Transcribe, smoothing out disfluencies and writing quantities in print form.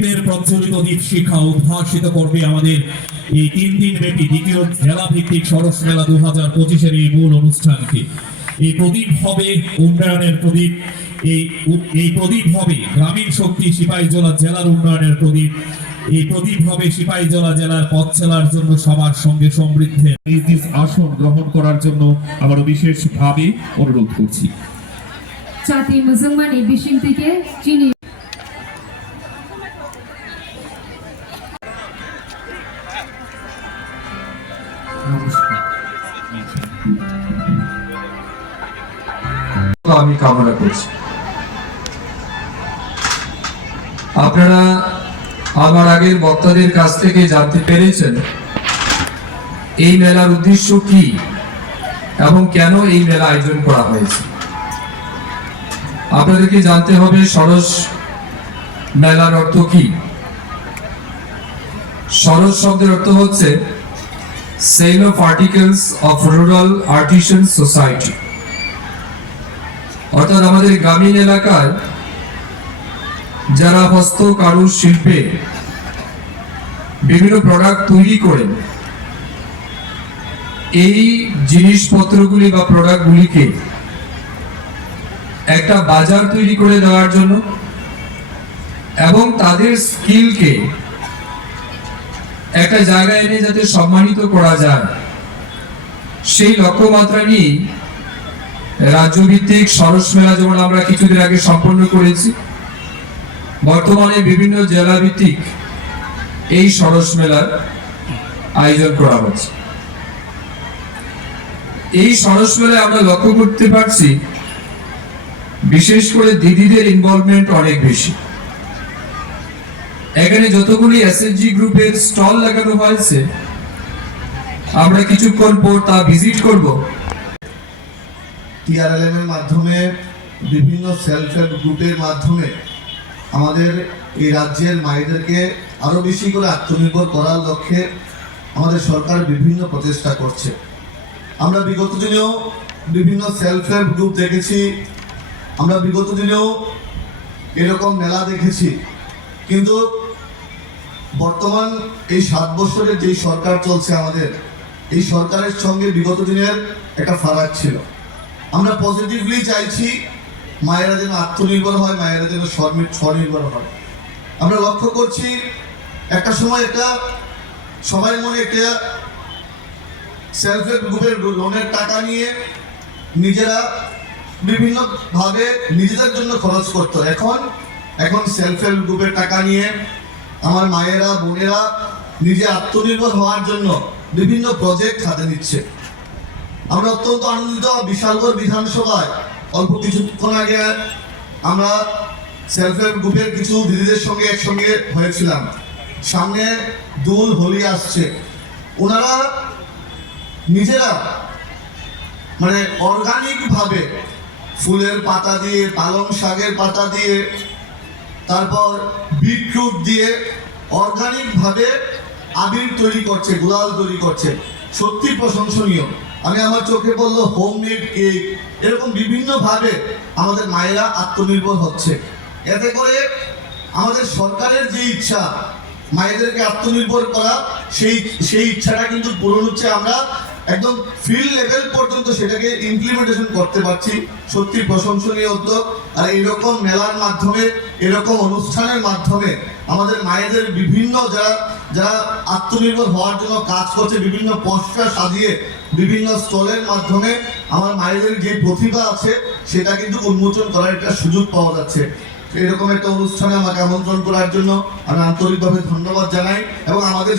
প্রদীপের প্রজ্বলিত দীপ শিখা উদ্ভাসিত করবে আমাদের এই 3 দিন ব্যাপী দ্বিতীয় জেলা ভিত্তিক সরস মেলা 2025-এর এই মূল অনুষ্ঠানকে। এই প্রদীপ হবে উন্নয়নের প্রদীপ, এই প্রদীপ হবে গ্রামীণ শক্তি সিপাহীজলা জেলার উন্নয়নের প্রদীপ। এই প্রদীপ হবে সিপাহীজলা জেলার পথ চলার জন্য সবার সঙ্গে সমৃদ্ধের আসন গ্রহণ করার জন্য আমরা বিশেষভাবে অনুরোধ করছি। জাতি মুসলমান এই বিশিং থেকে চিনি আমি কামনা করছি। আপনারা আমার আগের বক্তাদের কাছ থেকে জানতে পেরেছেন এই মেলার উদ্দেশ্য কি এবং কেন এই মেলা আয়োজন করা হয়েছে। আপনাদেরকে জানতে হবে সরস মেলার অর্থ কি। সরস শব্দের অর্থ হচ্ছে sale of articles of rural artisan society, অর্থাৎ আমাদের গ্রামীণ এলাকায় যারা হস্ত কারুর শিল্পে বিভিন্ন প্রোডাক্ট তৈরি করেন, এই জিনিসপত্রগুলি বা প্রোডাক্টগুলিকে একটা বাজার তৈরি করে দেওয়ার জন্য এবং তাদের স্কিলকে একটা জায়গায় এনে যাতে সম্মানিত করা যায়, সেই লক্ষ্যমাত্রা নিয়ে রাজ্যভিত্তিক সরস মেলা যেমন আমরা কিছুদিন আগে সম্পন্ন করেছি, বর্তমানে বিভিন্ন জেলা ভিত্তিক এই সরস মেলার আয়োজন করা হচ্ছে। এই সরস মেলায় আমরা লক্ষ্য করতে পারছি বিশেষ করে দিদিদের ইনভলভমেন্ট অনেক বেশি। এখানে যতগুলি এসএসজি গ্রুপের স্টল লাগানো হয়েছে, আমরা কিছুক্ষণ পর তা ভিজিট করব। টিআরএলএম এর মাধ্যমে বিভিন্ন সেলফ হেল্প গ্রুপের মাধ্যমে আমাদের এই রাজ্যের মায়েদেরকে আরো বেশি করে আত্মনির্ভর করার লক্ষ্যে আমাদের সরকার বিভিন্ন প্রচেষ্টা করছে। আমরা বিগত দিনেও বিভিন্ন সেলফ হেল্প গ্রুপ দেখেছি, আমরা বিগত দিনেও এরকম মেলা দেখেছি, কিন্তু বর্তমান এই 7 বছরের যেই সরকার চলছে আমাদের, এই সরকারের সঙ্গে বিগত দিনের একটা ফারাক ছিল। আমরা পজিটিভলি চাইছি মায়েরা যেন আত্মনির্ভর হয়, মায়েরা যেন স্বনির্ভর হয়। আমরা লক্ষ্য করছি একটা সময় একটা সবাই মনে একটা সেলফ হেল্প গ্রুপের লোনের টাকা নিয়ে নিজেরা বিভিন্নভাবে নিজেদের জন্য খরচ করতো। এখন সেলফ হেল্প গ্রুপের টাকা নিয়ে আমার মায়েরা বোনেরা নিজে আত্মনির্ভর হওয়ার জন্য বিভিন্ন প্রজেক্ট হাতে নিচ্ছে। আমরা অত্যন্ত আনন্দিত। বিশালগড় বিধানসভায় অল্প কিছুক্ষণ আগে আমরা সেলফ হেল্প গ্রুপের কিছু দিদিদের সঙ্গে একসঙ্গে হয়েছিলাম। সামনে দোল হোলি আসছে, ওনারা নিজেরা মানে অর্গানিক ভাবে ফুলের পাতা দিয়ে, পালং শাকের পাতা দিয়ে, তারপর বিটরুট দিয়ে অর্গানিক ভাবে আবির তৈরি করছে, গুলাল তৈরি করছে। সত্যি প্রশংসনীয়। আমি আমার চোখে পড়লো হোমমেড কেক, এরকম বিভিন্ন ভাবে আমাদের মায়েরা আত্মনির্ভর হচ্ছে। এতে করে আমাদের সরকারের যে ইচ্ছা মায়েদেরকে আত্মনির্ভর করা, সেই ইচ্ছাটা কিন্তু পূরণ হচ্ছে। আমরা একদম ফিল্ড লেভেল পর্যন্ত সেটাকে ইমপ্লিমেন্টেশন করতে পারছি। সত্যি প্রশংসনীয় উদ্যোগ। আর এইরকম মেলার মাধ্যমে, এরকম অনুষ্ঠানের মাধ্যমে আমাদের মায়েদের বিভিন্ন যারা আত্মনির্ভর হওয়ার জন্য কাজ করছে, বিভিন্ন পোস্টার সাজিয়ে বিভিন্ন স্টলের মাধ্যমে আমার মায়েদের যে প্রতিভা আছে সেটা কিন্তু উন্মোচন করার একটা সুযোগ পাওয়া যাচ্ছে। এরকম একটা অনুষ্ঠানে আমাকে আমন্ত্রণ করার জন্য আমি আন্তরিকভাবে ধন্যবাদ জানাই এবং আমাদের